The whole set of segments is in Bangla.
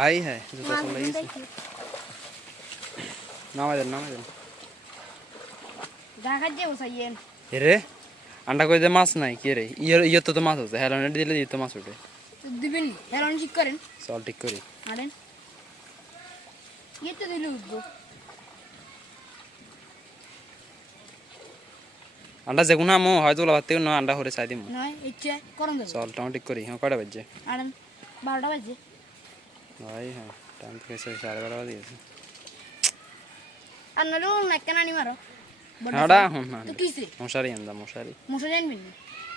আই হ্যাঁ জুতা চলে গেছে নামাই দেন নামাই দেন দেখা যাব সাইয়েন রে আন্ডা কই দে মাছ নাই কি রে ইয়ে ইয়ে তো তো মাছ আছে হেলমেট দিলে ইয়ে তো মাছ উঠে দিবেন হেলন ঠিক করেন চল ঠিক করি আড়েন ইয়ে তো দিলে উঠবো আন্ডা যে কোনো আমো হয়তো ওলা ভাতে না আন্ডা করে চাই দিম নয় ইচ্ছে করন চল টাউন ঠিক করি হ্যাঁ কয়টা বাজছে আড়েন বারোটা বাজে ভাই হ্যাঁ গেছে সাড়ে বারো বাজে গেছে আর নাহলে না কেন আনি মারো বড় হাড়া হুম না তো কিসে মশারি আনদা মশারি মশা জানবেন না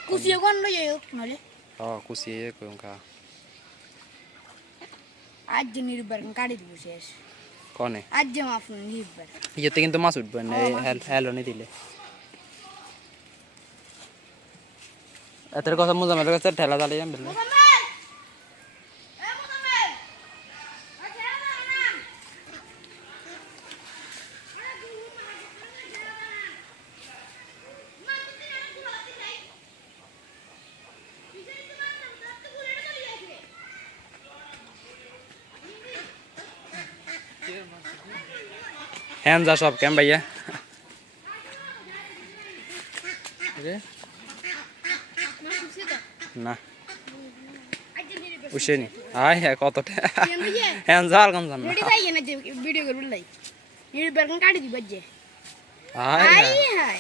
কুচিয়ে কোন লই যাই নাহলে ও কুসিয়ে কই কা আজ নির্বার কাটি দিব শেষ কনে আজ যে মাফ নির্বার ইয়েতে কিন্তু মাছ উঠবে না এই হেল হেলনি দিলে এতের কথা মুজামের কাছে ঠেলা চালিয়ে যাম বললে হ্যাঁ যা সব কেম ভাইয়া না উসেনি আয় হ্যাঁ কতটা হ্যাঁ যা আর কম জান না ভিডিও করবে লাই নির্বার কাটি দিব যে আয় হ্যাঁ